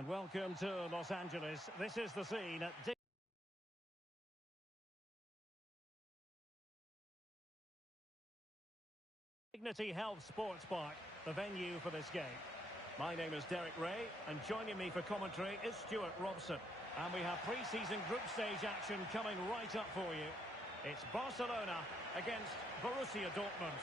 And welcome to Los Angeles. This is the scene at Dignity Health Sports Park, the venue for this game. My name is Derek Ray, and joining me for commentary is Stuart Robson. And we have pre-season group stage action coming right up for you. It's Barcelona against Borussia Dortmund.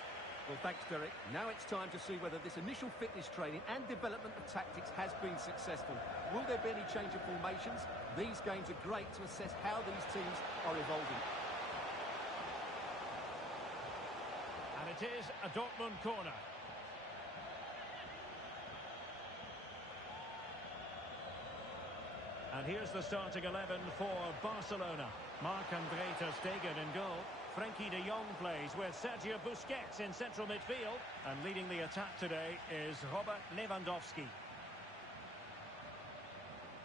Well, thanks, Derek. Now it's time to see whether this initial fitness training and development of tactics has been successful. Will there be any change of formations? These games are great to assess how these teams are evolving. And it is a Dortmund corner. And here's the starting 11 for Barcelona. Marc-André ter Stegen in goal. Frenkie de Jong plays with Sergio Busquets in central midfield. And leading the attack today is Robert Lewandowski.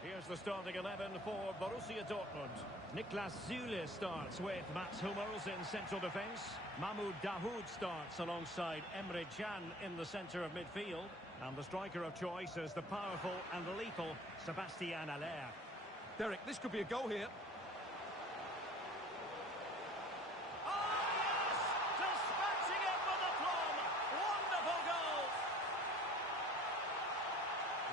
Here's the starting 11 for Borussia Dortmund. Niklas Süle starts with Mats Hummels in central defence. Mahmoud Dahoud starts alongside Emre Can in the centre of midfield. And the striker of choice is the powerful and lethal Sebastian Haller. Derek, this could be a goal here.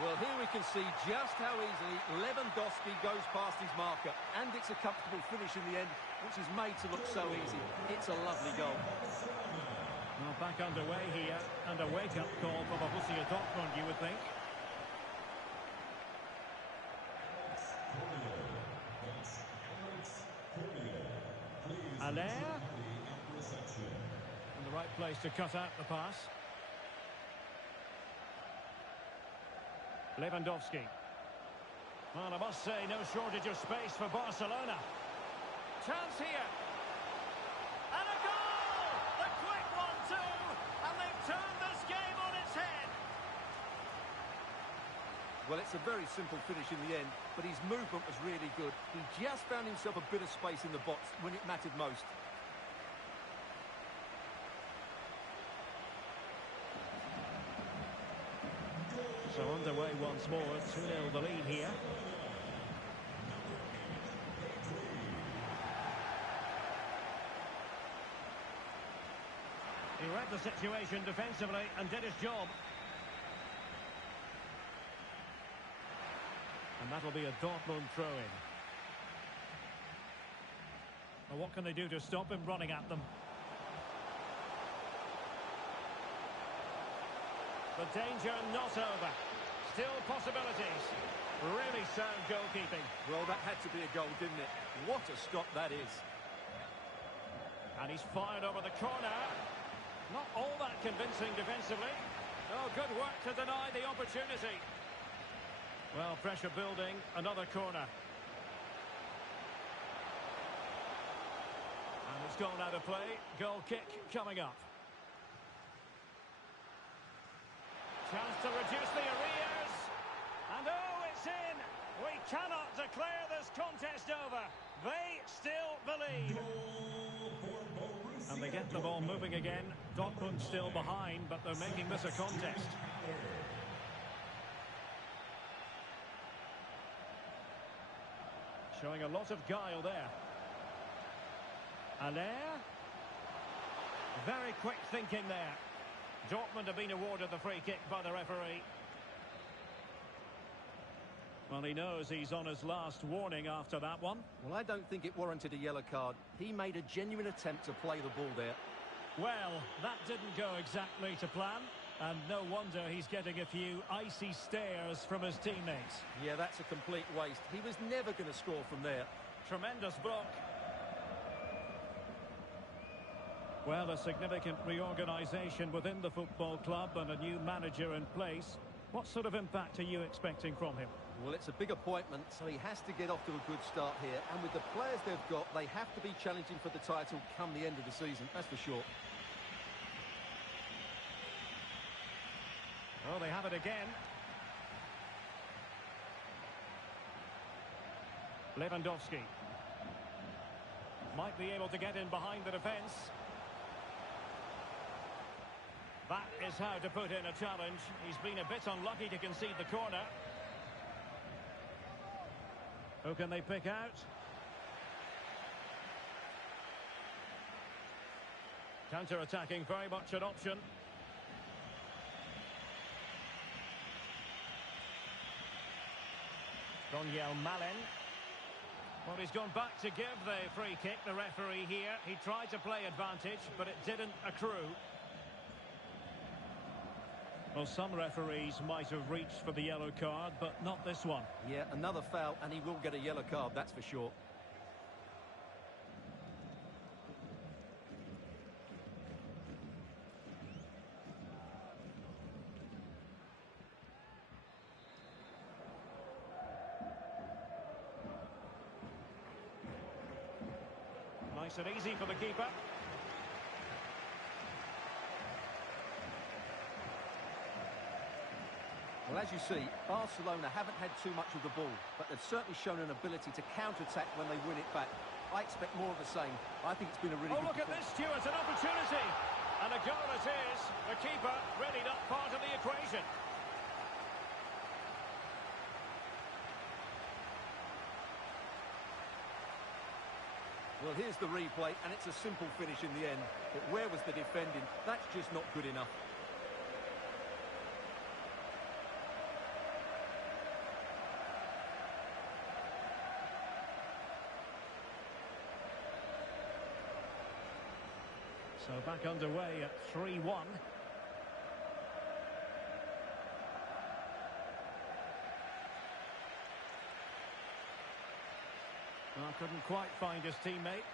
Well, here we can see just how easily Lewandowski goes past his marker. And it's a comfortable finish in the end, which is made to look so easy. It's a lovely goal. Well, back underway here, and a wake-up call for Borussia Dortmund, you would think. Haller. In the right place to cut out the pass. Lewandowski. Well, I must say, no shortage of space for Barcelona. Chance here. And a goal! The quick one, too! And they've turned this game on its head. Well, it's a very simple finish in the end, but his movement was really good. He just found himself a bit of space in the box when it mattered most. So underway once more, 2-0 the lead here. He read the situation defensively and did his job. And that'll be a Dortmund throw-in. Well, what can they do to stop him running at them? The danger not over. Still possibilities. Really sound goalkeeping. Well, that had to be a goal, didn't it? What a stop that is. And he's fired over the corner. Not all that convincing defensively. Oh, good work to deny the opportunity. Well, pressure building. Another corner. And it's gone out of play. Goal kick coming up. Chance to reduce the arrears. And oh, it's in. We cannot declare this contest over. They still believe. And they get the ball moving again. Dortmund still behind, but they're making this a contest. Showing a lot of guile there. Haller. Very quick thinking there. Dortmund have been awarded the free kick by the referee. Well, he knows he's on his last warning after that one. Well, I don't think it warranted a yellow card. He made a genuine attempt to play the ball there. Well, that didn't go exactly to plan. And no wonder he's getting a few icy stares from his teammates. Yeah, that's a complete waste. He was never going to score from there. Tremendous block. Well, a significant reorganisation within the football club and a new manager in place. What sort of impact are you expecting from him? Well, it's a big appointment, so he has to get off to a good start here. And with the players they've got, they have to be challenging for the title come the end of the season, that's for sure. Oh, they have it again. Lewandowski. Might be able to get in behind the defence. That is how to put in a challenge. He's been a bit unlucky to concede the corner. Who can they pick out? Counter-attacking, very much an option. Daniel Malen. Well, he's gone back to give the free kick, the referee here. He tried to play advantage, but it didn't accrue. Well, some referees might have reached for the yellow card, but not this one. Yeah, another foul, and he will get a yellow card, that's for sure. Nice and easy for the keeper. Well, as you see, Barcelona haven't had too much of the ball, but they've certainly shown an ability to counter-attack when they win it back. I expect more of the same. I think it's been a really good look at this, Stuart, an opportunity. And a goal it is. The keeper really not part of the equation. Well, here's the replay, and it's a simple finish in the end. But where was the defending? That's just not good enough. So back underway at 3-1. Well, couldn't quite find his teammate.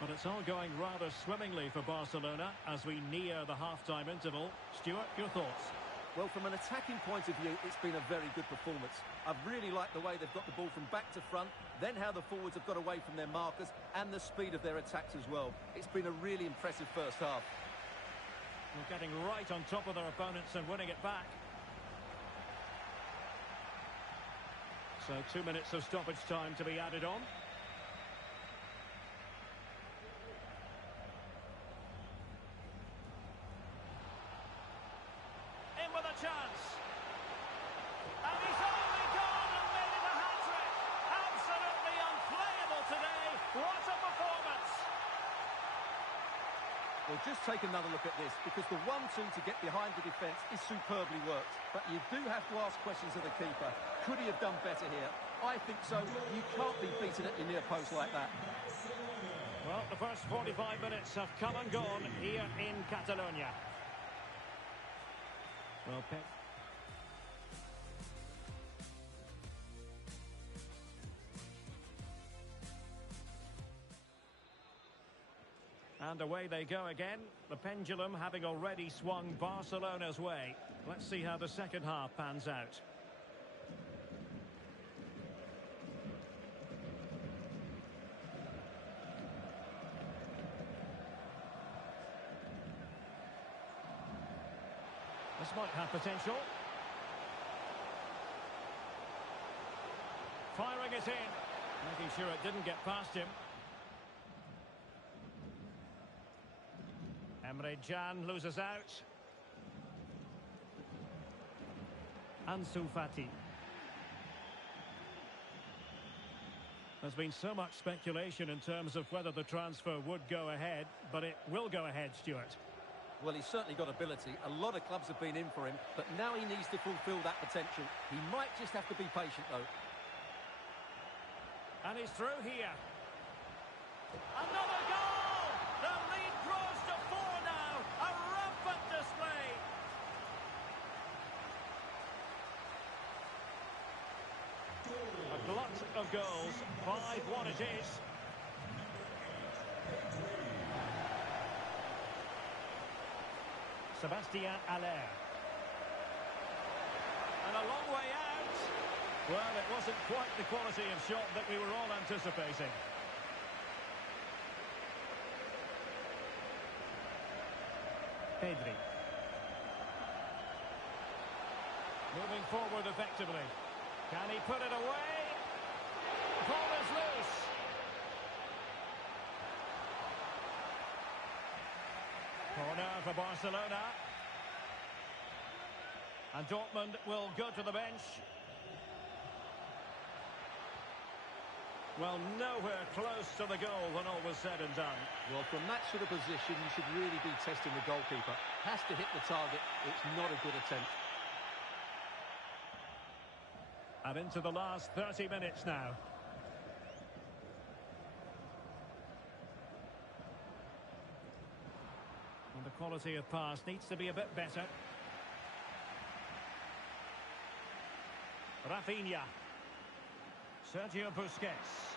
But it's all going rather swimmingly for Barcelona as we near the half-time interval. Stuart, your thoughts? Well, from an attacking point of view, it's been a very good performance. I've really liked the way they've got the ball from back to front, then how the forwards have got away from their markers, and the speed of their attacks as well. It's been a really impressive first half. Well, getting right on top of their opponents and winning it back. So 2 minutes of stoppage time to be added on. Chance. And he's only gone and made it a hat-trick. Absolutely unplayable today. What a performance. Well, just take another look at this, because the 1-2 to get behind the defence is superbly worked. But you do have to ask questions of the keeper. Could he have done better here? I think so. You can't be beaten at your near post like that. Well, the first 45 minutes have come and gone here in Catalonia. Well, Pep. And away they go again. The pendulum having already swung Barcelona's way. Let's see how the second half pans out. This might have potential. Firing it in. Making sure it didn't get past him. Emre Can loses out. Ansu Fati. There's been so much speculation in terms of whether the transfer would go ahead, but it will go ahead, Stuart. Well, he's certainly got ability. A lot of clubs have been in for him, but now he needs to fulfil that potential. He might just have to be patient, though. And he's through here. Another goal! The lead grows to 4 now. A rampant display. A glut of goals. 5-1 it is. Sébastien Haller. And a long way out. Well, it wasn't quite the quality of shot that we were all anticipating. Pedri. Moving forward effectively. Can he put it away? Ball is loose. Corner for for Barcelona. And Dortmund will go to the bench. Well, nowhere close to the goal when all was said and done. Well, from that sort of position, you should really be testing the goalkeeper. Has to hit the target. It's not a good attempt. And into the last 30 minutes now. And the quality of pass needs to be a bit better. Rafinha. Sergio Busquets.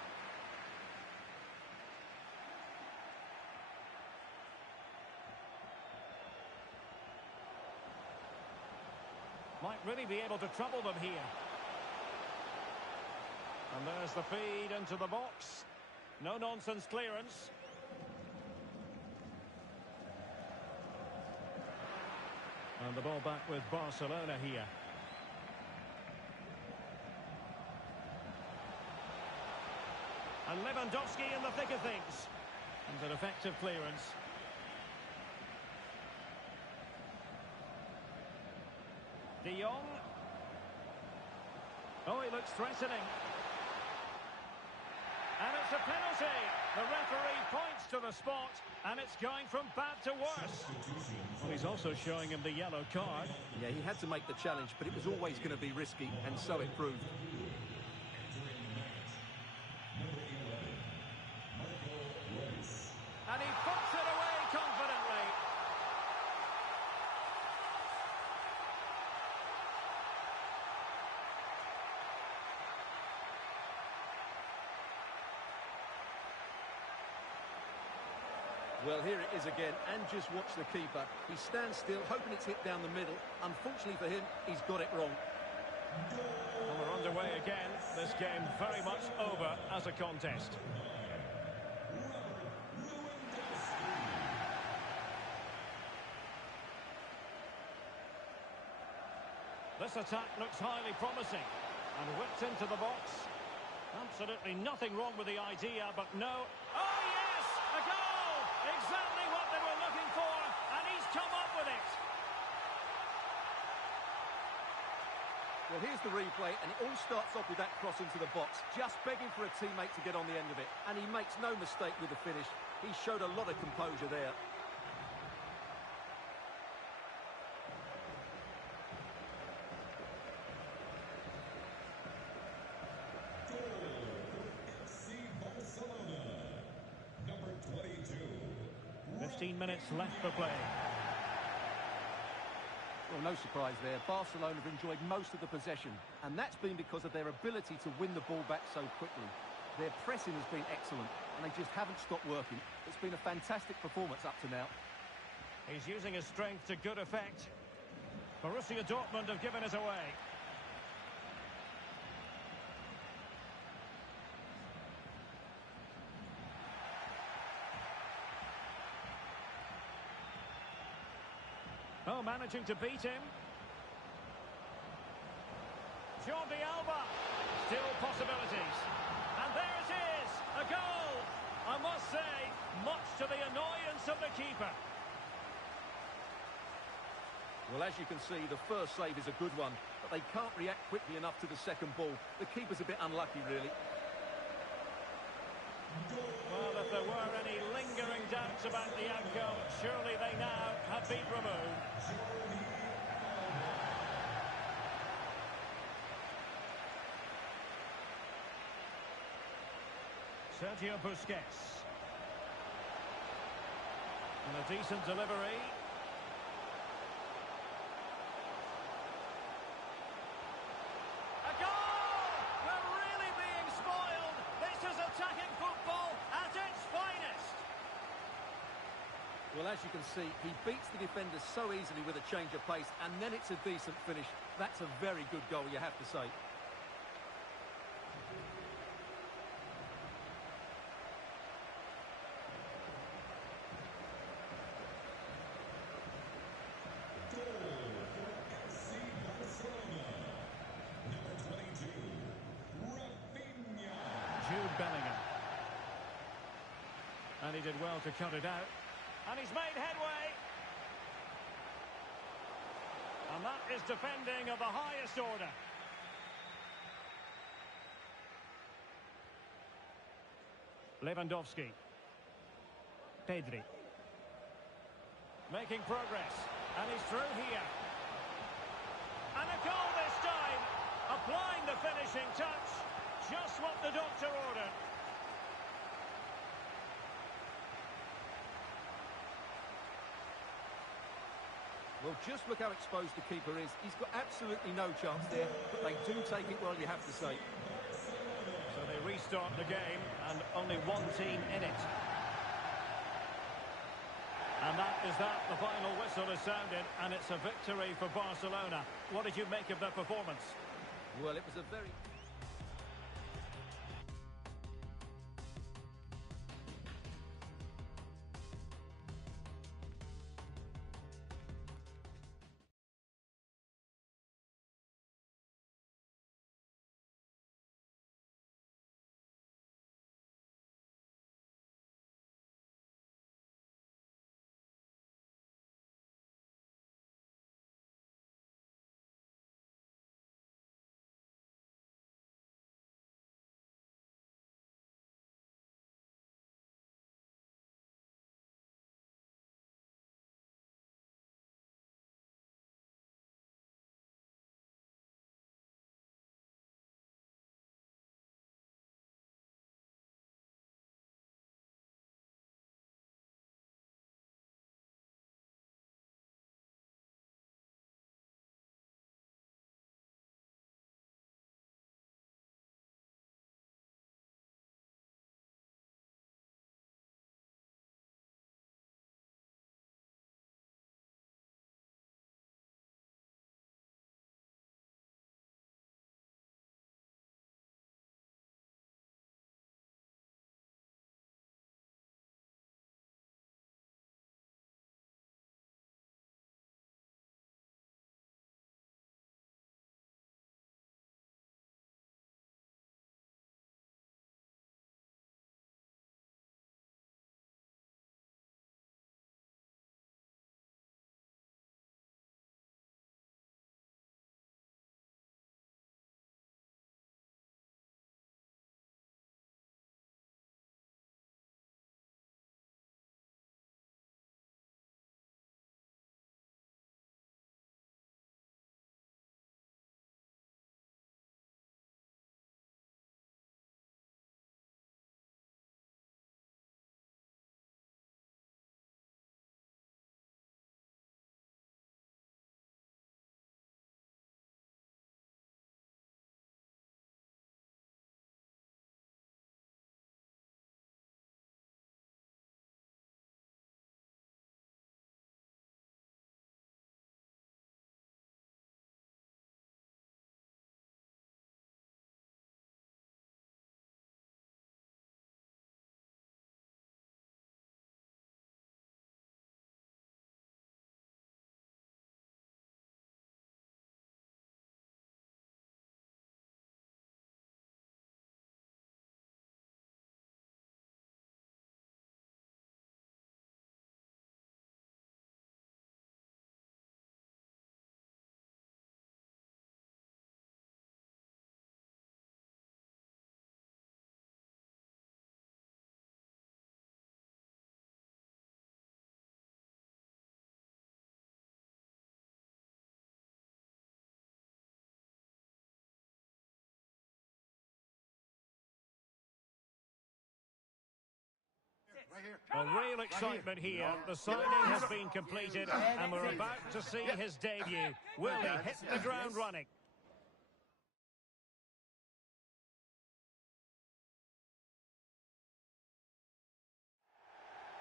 Might really be able to trouble them here. And there's the feed into the box. No-nonsense clearance. And the ball back with Barcelona here. And Lewandowski in the thick of things. And an effective clearance. De Jong. Oh, he looks threatening. And it's a penalty. The referee points to the spot, and it's going from bad to worse. Well, he's also showing him the yellow card. Yeah, he had to make the challenge, but it was always going to be risky, and so it proved. And he puts it away confidently. Well, here it is again, and just watch the keeper. He stands still, hoping it's hit down the middle. Unfortunately for him, he's got it wrong. And we're underway again. This game very much over as a contest. This attack looks highly promising. And whipped into the box. Absolutely nothing wrong with the idea, but no. Oh, yes! A goal! Exactly what they were looking for, and he's come up with it. Well, here's the replay, and it all starts off with that cross into the box, just begging for a teammate to get on the end of it. And he makes no mistake with the finish. He showed a lot of composure there. Number 22. 15 minutes left for play. Well, no surprise there. Barcelona have enjoyed most of the possession, and that's been because of their ability to win the ball back so quickly. Their pressing has been excellent, and they just haven't stopped working. It's been a fantastic performance up to now. He's using his strength to good effect. Borussia Dortmund have given it away. Oh, managing to beat him. Jordi Alba. Still possibilities. And there it is, a goal. I must say, much to the annoyance of the keeper. Well, as you can see, the first save is a good one, but they can't react quickly enough to the second ball. The keeper's a bit unlucky, really. Well, if there were any lingering doubts about the outcome, surely they now have been removed. Sergio Busquets. And a decent delivery. A goal! We're really being spoiled. This is attacking football at its finest. Well, as you can see, he beats the defender so easily with a change of pace, and then it's a decent finish. That's a very good goal, you have to say. FC Barcelona. Number 22. Rafinha. Jude Bellingham. And he did well to cut it out. And he's made headway. And that is defending of the highest order. Lewandowski. Pedri. Making progress. And he's through here. And a goal this time. Applying the finishing touch. Just what the doctor ordered. Well, just look how exposed the keeper is. He's got absolutely no chance there, but they do take it well, you have to say. So they restart the game, and only one team in it. And that is that. The final whistle has sounded, and it's a victory for Barcelona. What did you make of their performance? Well, it was a very... Well, real excitement here. The signing has been completed, and we're about to see his debut. Will he hit the ground running?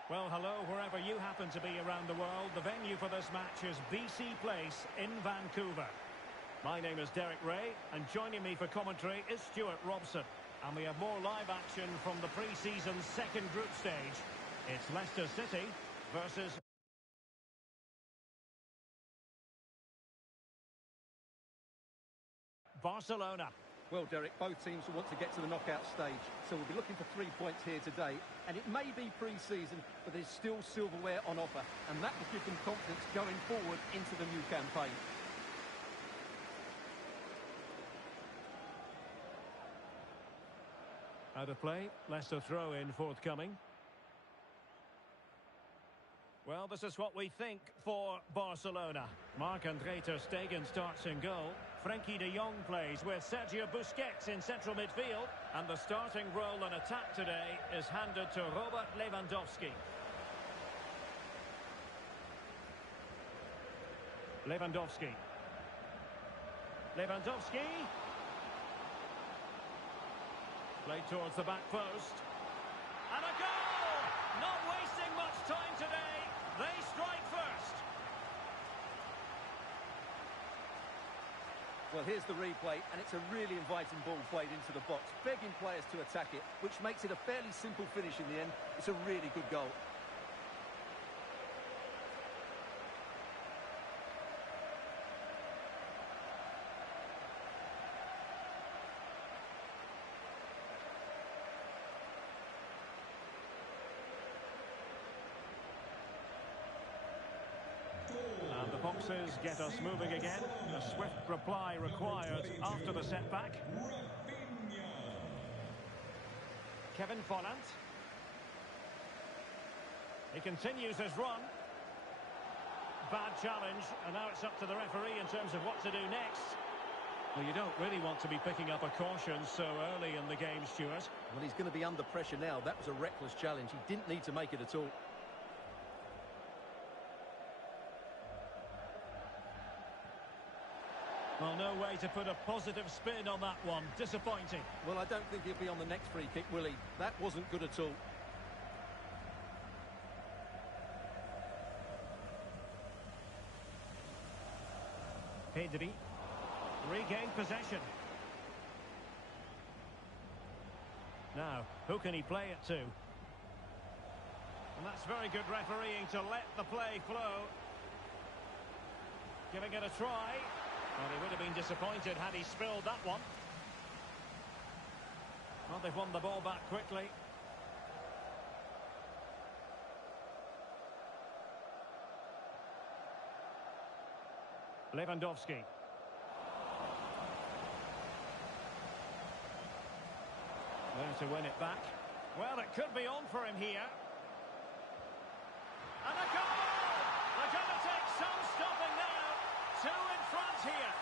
Well, hello, wherever you happen to be around the world. The venue for this match is BC Place in Vancouver. My name is Derek Ray, and joining me for commentary is Stuart Robson. And we have more live action from the pre-season second group stage. It's Leicester City versus Barcelona. Well, Derek, both teams will want to get to the knockout stage, so we'll be looking for 3 points here today. And it may be pre-season, but there's still silverware on offer, and that will give them confidence going forward into the new campaign. Out of play, Leicester throw in forthcoming. Well, this is what we think for Barcelona. Marc-André ter Stegen starts in goal. Frenkie de Jong plays with Sergio Busquets in central midfield. And the starting role in attack today is handed to Robert Lewandowski. Lewandowski. Played towards the back post. And a goal! Not wasting much time today. They strike first. Well, here's the replay, and it's a really inviting ball played into the box, begging players to attack it, which makes it a fairly simple finish in the end. It's a really good goal. And the boxes get us moving again. A swift reply required after the setback. Kevin Volland. He continues his run. Bad challenge, and now it's up to the referee in terms of what to do next. Well, you don't really want to be picking up a caution so early in the game, Stuart. Well, he's going to be under pressure now. That was a reckless challenge. He didn't need to make it at all. Well, no way to put a positive spin on that one. Disappointing. Well, I don't think he'll be on the next free kick, will he? That wasn't good at all. Pedri. Regained possession. Now, who can he play it to? And that's very good refereeing to let the play flow. Giving it a try. Well, he would have been disappointed had he spilled that one. Well, they've won the ball back quickly. Lewandowski. There to win it back. Well, it could be on for him here. And a goal! They're going to take some stopping now. Two in front here.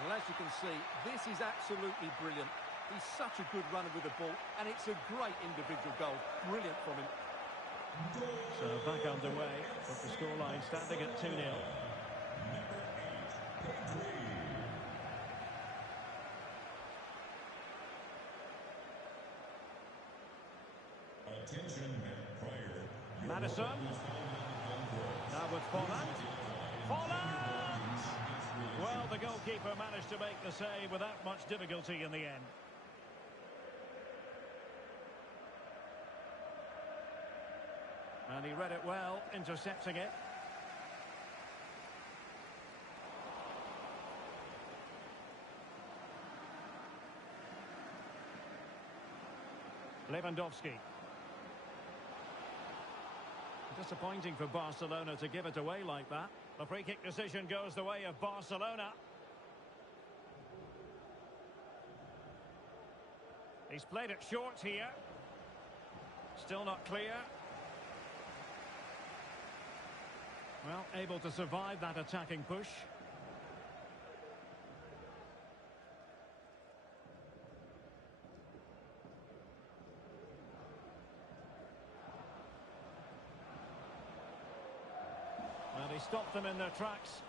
Well, as you can see, this is absolutely brilliant. He's such a good runner with the ball, and it's a great individual goal. Brilliant from him. So back underway, with the scoreline standing at 2-0. Attention, prior. Madison. Now with Volland. Volland! Well, the goalkeeper managed to make the save without much difficulty in the end. And he read it well, intercepting it. Lewandowski. Disappointing for Barcelona to give it away like that. The free kick decision goes the way of Barcelona. He's played it short here. Still not clear. Well, able to survive that attacking push. And he stopped them in their tracks.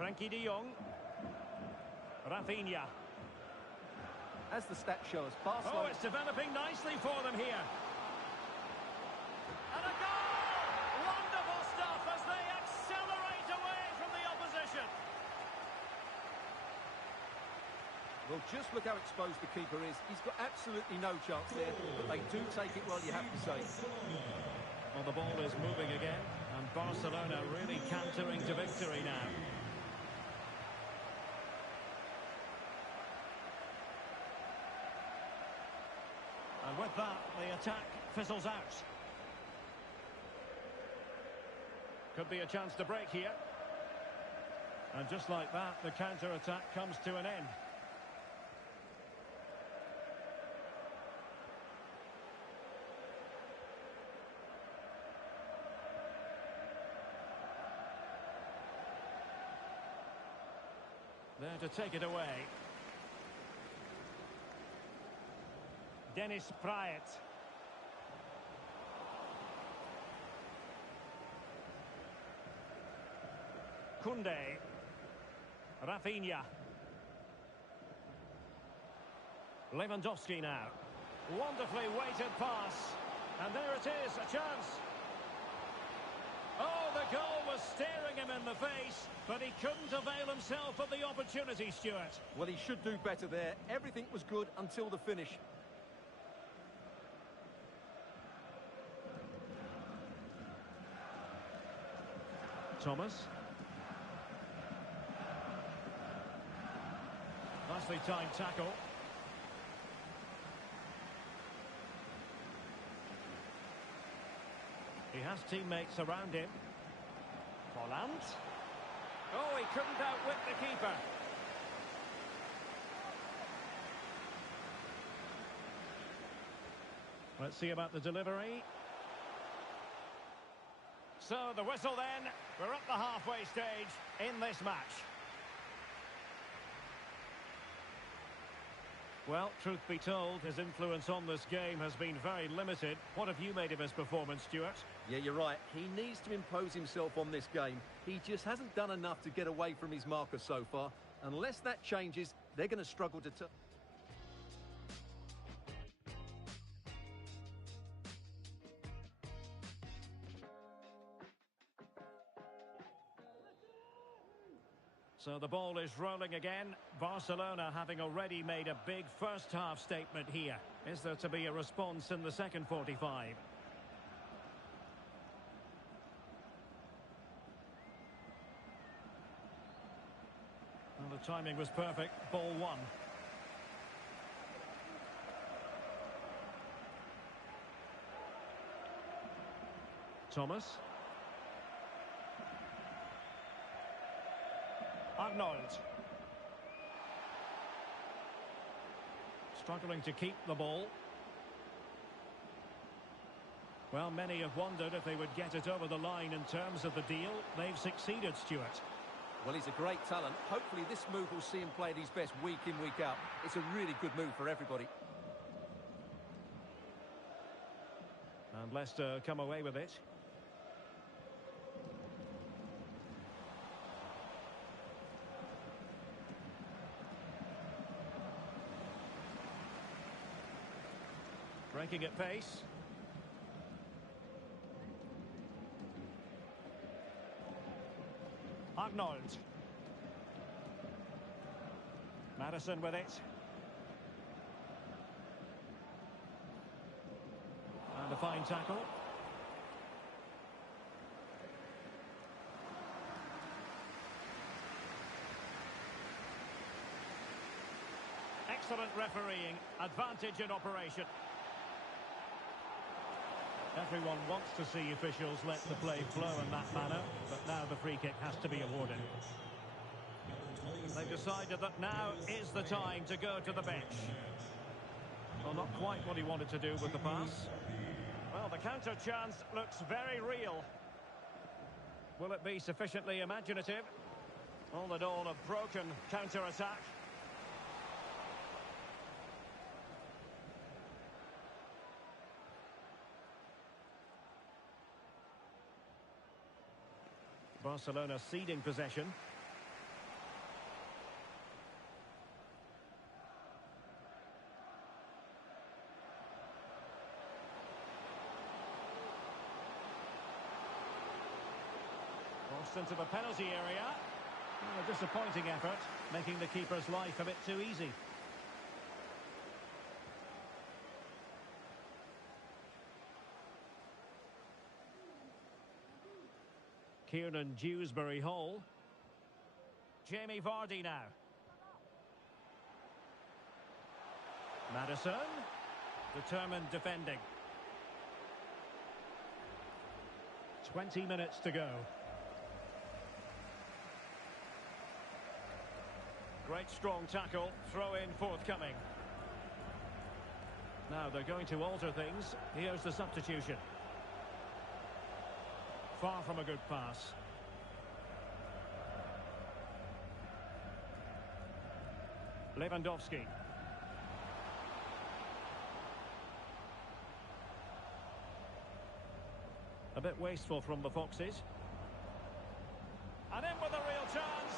Frenkie de Jong. Rafinha. As the stats show us, Barcelona... Oh, it's developing nicely for them here. And a goal! Wonderful stuff as they accelerate away from the opposition. Well, just look how exposed the keeper is. He's got absolutely no chance there, but they do take it well, you have to say. Well, the ball is moving again, and Barcelona really cantering to victory now. And with that, the attack fizzles out. Could be a chance to break here. And just like that, the counter-attack comes to an end. There to take it away. Dennis Praet. Koundé. Rafinha. Lewandowski now. Wonderfully weighted pass. And there it is, a chance. Oh, the goal was staring him in the face, but he couldn't avail himself of the opportunity, Stuart. Well, he should do better there. Everything was good until the finish. Thomas. Nicely timed tackle. He has teammates around him. Holland. Oh, he couldn't outwit the keeper. Let's see about the delivery. So the whistle then. We're at the halfway stage in this match. Well, truth be told, his influence on this game has been very limited. What have you made of his performance, Stuart? Yeah, you're right. He needs to impose himself on this game. He just hasn't done enough to get away from his marker so far. Unless that changes, they're going to struggle to... So the ball is rolling again. Barcelona having already made a big first-half statement here. Is there to be a response in the second 45? Well, the timing was perfect. Ball one. Thomas. Arnold. Struggling to keep the ball. Well, many have wondered if they would get it over the line in terms of the deal. They've succeeded, Stuart. Well, he's a great talent. Hopefully this move will see him play at his best week in, week out. It's a really good move for everybody. And Leicester come away with it. Breaking at pace. Arnold. Madison with it. And a fine tackle. Excellent refereeing. Advantage in operation. Everyone wants to see officials let the play flow in that manner, but now the free kick has to be awarded. They've decided that now is the time to go to the bench. Well, not quite what he wanted to do with the pass. Well, the counter chance looks very real. Will it be sufficiently imaginative? All in all, a broken counter-attack. Barcelona ceding possession. Crossed into the penalty area. A disappointing effort, making the keeper's life a bit too easy. Kiernan Dewsbury Hall. Jamie Vardy now. Madison. Determined defending. 20 minutes to go. Great strong tackle, throw in forthcoming. Now they're going to alter things. Here's the substitution. Far from a good pass. Lewandowski. A bit wasteful from the Foxes. And in with a real chance.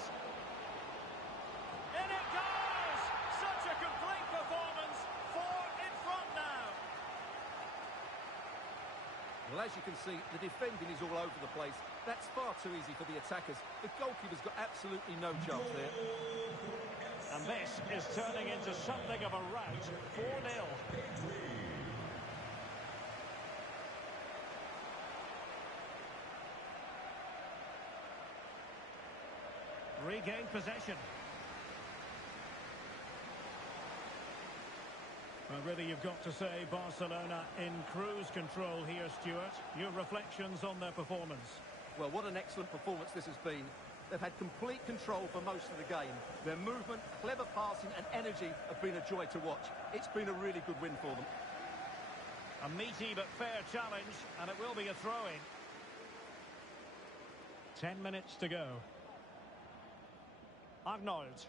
In it goes! Such a complete performance. 4 in front now. Well, as you can see, the defending is all over the place. That's far too easy for the attackers. The goalkeeper's got absolutely no chance there. And this is turning into something of a rout. 4-0. Regained possession. Well, really, you've got to say Barcelona in cruise control here, Stuart. Your reflections on their performance? Well, what an excellent performance this has been. They've had complete control for most of the game. Their movement, clever passing and energy have been a joy to watch. It's been a really good win for them. A meaty but fair challenge, and it will be a throw-in. 10 minutes to go. Arnold.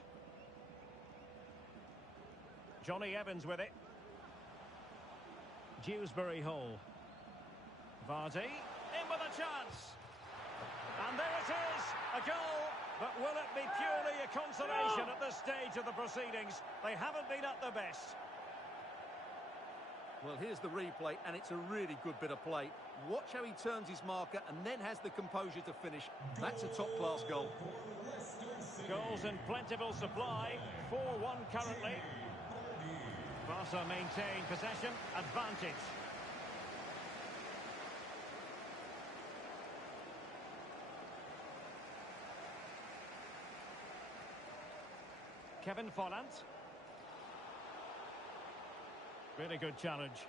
Johnny Evans with it. Dewsbury Hall. Vardy, in with a chance. And there it is, a goal. But will it be purely a consolation at this stage of the proceedings? They haven't been at their best. Well, here's the replay, and it's a really good bit of play. Watch how he turns his marker and then has the composure to finish. That's a top-class goal. Goals in plentiful supply. 4-1 currently. Barca maintain possession, advantage. Kevin Folland. Really good challenge.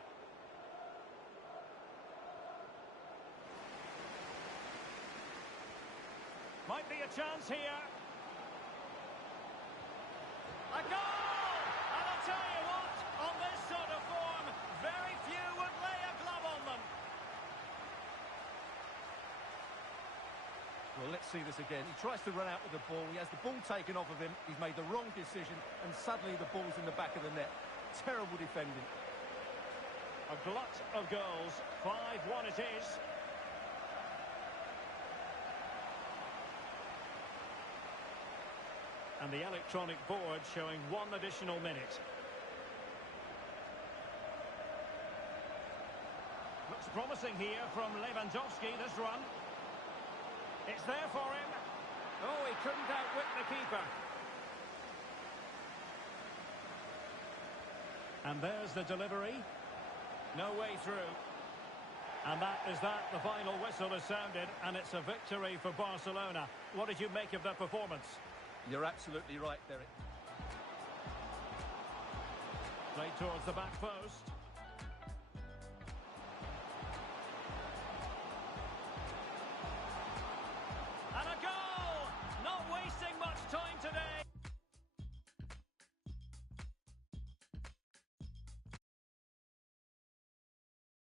Might be a chance here. A goal! And I'll tell you what, on this sort of form, very few would lay a glove on them. Well, let's see this again. He tries to run out with the ball. He has the ball taken off of him. He's made the wrong decision, and suddenly the ball's in the back of the net. Terrible defending. A glut of goals. 5-1 it is. And the electronic board showing 1 additional minute. Looks promising here from Lewandowski, this run. It's there for him. Oh, he couldn't outwit the keeper. And there's the delivery. No way through. And that is that. The final whistle has sounded, and it's a victory for Barcelona. What did you make of their performance? You're absolutely right, Derek. Played towards the back post.